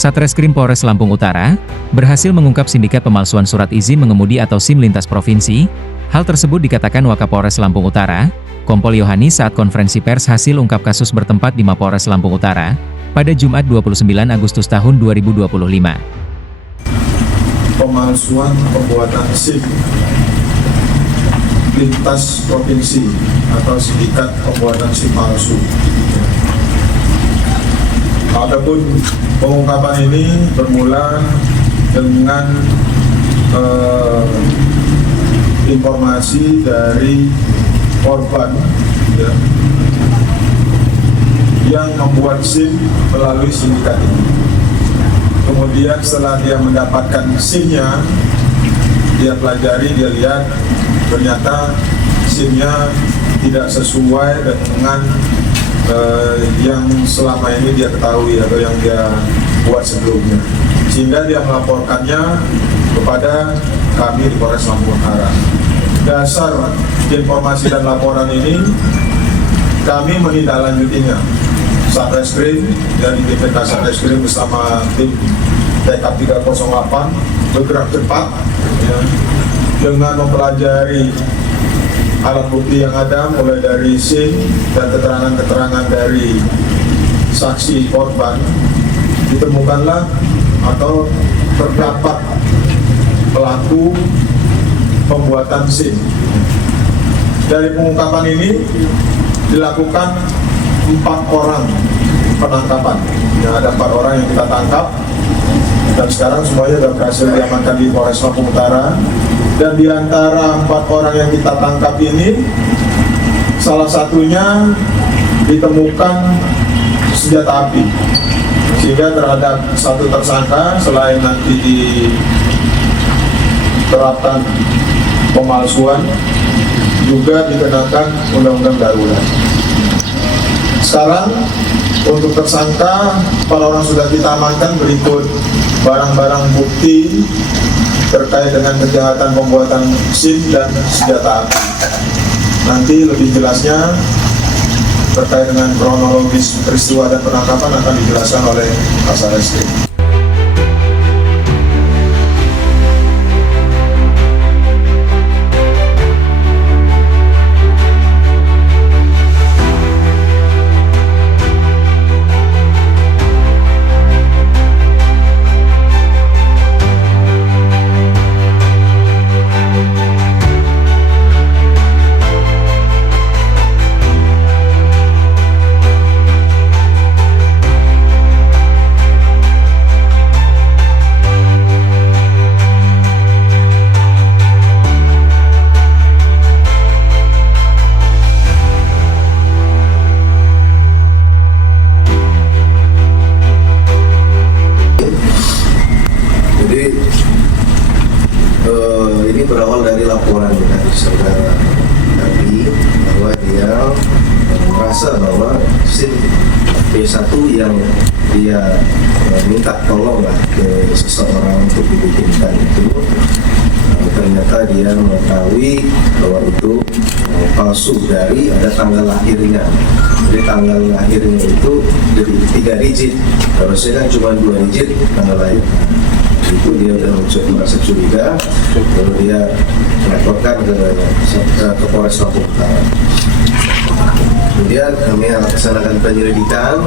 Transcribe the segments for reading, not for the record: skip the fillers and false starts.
Satreskrim Polres Lampung Utara berhasil mengungkap sindikat pemalsuan surat izin mengemudi atau SIM lintas provinsi. Hal tersebut dikatakan Wakapolres Lampung Utara, Kompol Yohanis saat konferensi pers hasil ungkap kasus bertempat di Mapolres Lampung Utara pada Jumat 29 Agustus tahun 2025. Pemalsuan pembuatan SIM lintas provinsi atau sindikat pembuatan SIM palsu. Adapun pengungkapan ini bermula dengan informasi dari korban ya, yang membuat SIM melalui sindikat ini. Kemudian setelah dia mendapatkan SIM-nya, dia pelajari, dia lihat ternyata SIM-nya tidak sesuai dengan yang selama ini dia ketahui atau yang dia buat sebelumnya, sehingga dia melaporkannya kepada kami di Polres Lampung Utara. Dasar informasi dan laporan ini kami menindaklanjutinya. Satreskrim dan dipimpin Satreskrim bersama tim TK 308 bergerak cepat ya, dengan mempelajari alat bukti yang ada, mulai dari SIM dan keterangan-keterangan dari saksi korban. Ditemukanlah atau terdapat pelaku pembuatan SIM. Dari pengungkapan ini dilakukan 4 orang penangkapan. Ya, ada 4 orang yang kita tangkap dan sekarang semuanya sudah berhasil diamankan di Polres Lampung Utara. Dan di antara 4 orang yang kita tangkap ini, salah satunya ditemukan senjata api. Sehingga terhadap satu tersangka, selain nanti diterapkan pemalsuan, juga dikenakan undang-undang darurat. Sekarang untuk tersangka, 4 orang sudah kita amankan berikut barang-barang bukti terkait dengan kejahatan pembuatan SIM dan senjata api. Nanti lebih jelasnya terkait dengan kronologis peristiwa dan penangkapan akan dijelaskan oleh Satreskrim. Ini berawal dari laporan dari saudara tadi bahwa dia merasa bahwa SIM P1 yang dia minta tolong ke seseorang untuk dibikinkan itu ternyata dia mengetahui bahwa itu palsu dari ada tanggal lahirnya. Jadi tanggal lahirnya itu jadi 3 digit, harusnya kan cuma 2 digit tanggal lahir. Itu dia sudah merasa curiga, lalu dia melaporkan ke Polres Lampung Utara. Kemudian kami laksanakan penyelidikan.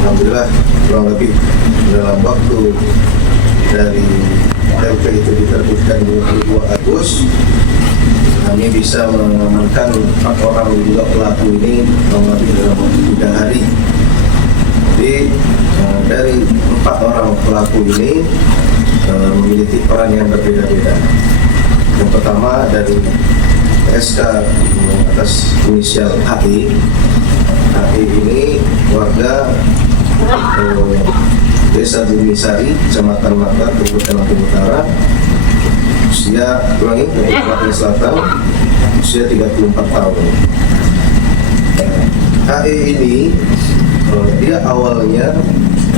Alhamdulillah kurang lebih dalam waktu dari LP itu diterbitkan 22 Agustus, kami bisa mengamankan 4 orang juga pelaku ini kurang lebih dalam waktu 3 hari. Jadi dari 4 orang pelaku ini memiliki peran yang berbeda-beda. Yang pertama dari SK atas inisial HI. HI ini warga Desa Bumisari, Kecamatan Mata, Kabupaten Lampung Utara. Usia Kabupaten Selatan, usia 34 tahun. HI ini dia awalnya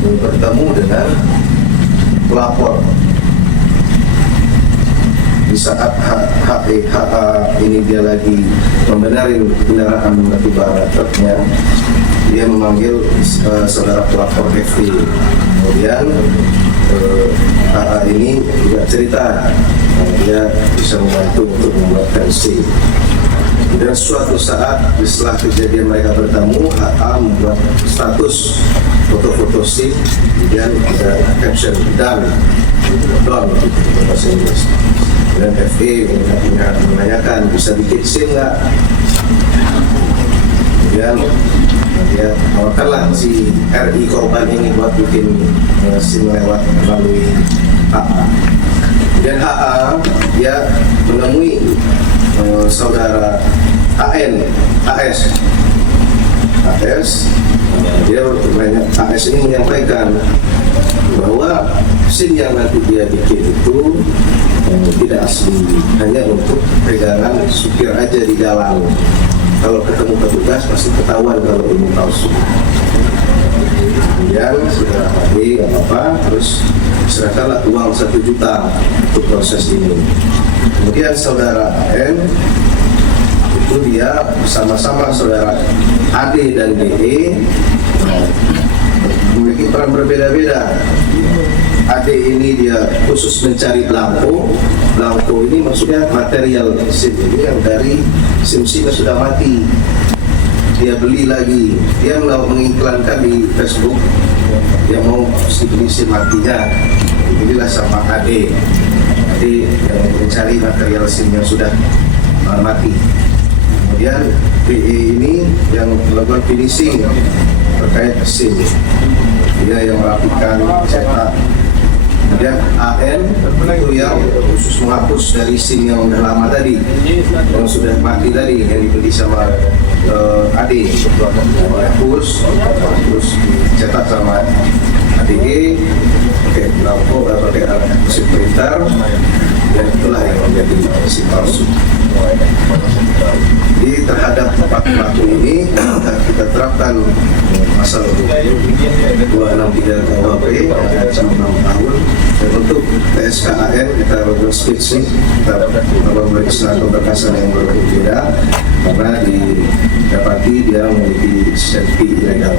bertemu dengan pelapor di saat HA ini dia lagi membenarin kendaraan batubara truknya. Dia dia memanggil saudara pelapor FD. Kemudian AA ini juga cerita dia bisa membantu untuk membuatkan SIM. Dan suatu saat setelah kejadian mereka bertemu, AA membuat status foto-foto SIM, kemudian ada caption done bahasa Inggris. Dan FE menanyakan bisa bikin SIM nggak? Kemudian dia tawarkanlah si RI korban ini buat bikin SIM lewat melalui AA. Kemudian AA dia menemui saudara AS, dia AS ini menyampaikan bahwa SIM yang nanti dia bikin itu tidak asli, hanya untuk pegangan supir aja di jalan. Kalau ketemu petugas pasti ketahuan kalau ini palsu. Kemudian saudara HD nggak apa-apa, terus serahkanlah uang 1 juta untuk proses ini. Kemudian saudara N itu dia bersama-sama saudara AD dan DE memiliki peran berbeda-beda. AD ini dia khusus mencari belangko ini maksudnya material SIM ini yang dari SIM-SIM yang sudah mati. Dia beli lagi, dia mengiklankan di Facebook, dia mau beli SIM matinya. Inilah sama AD yang mencari material SIM yang sudah mati. Kemudian BE ini yang melakukan finishing terkait SIM, dia yang merapikan, cetak. Kemudian AN itu yang khusus menghapus dari SIM yang sudah lama tadi, yang sudah mati tadi, yang dibeli sama AD, menghapus, terus dicetak sama ADE, pakai belangko, pakai alat SIM printer, dan itulah yang menjadi SIM palsu. Jadi terhadap 4 pelaku ini kita terapkan pasal 263 KUHP ancaman 6 tahun, dan untuk PSKAN kita lakukan speech, kita melakukan istilah pemberkasan yang berbeda karena didapati dia memiliki safety ilegal.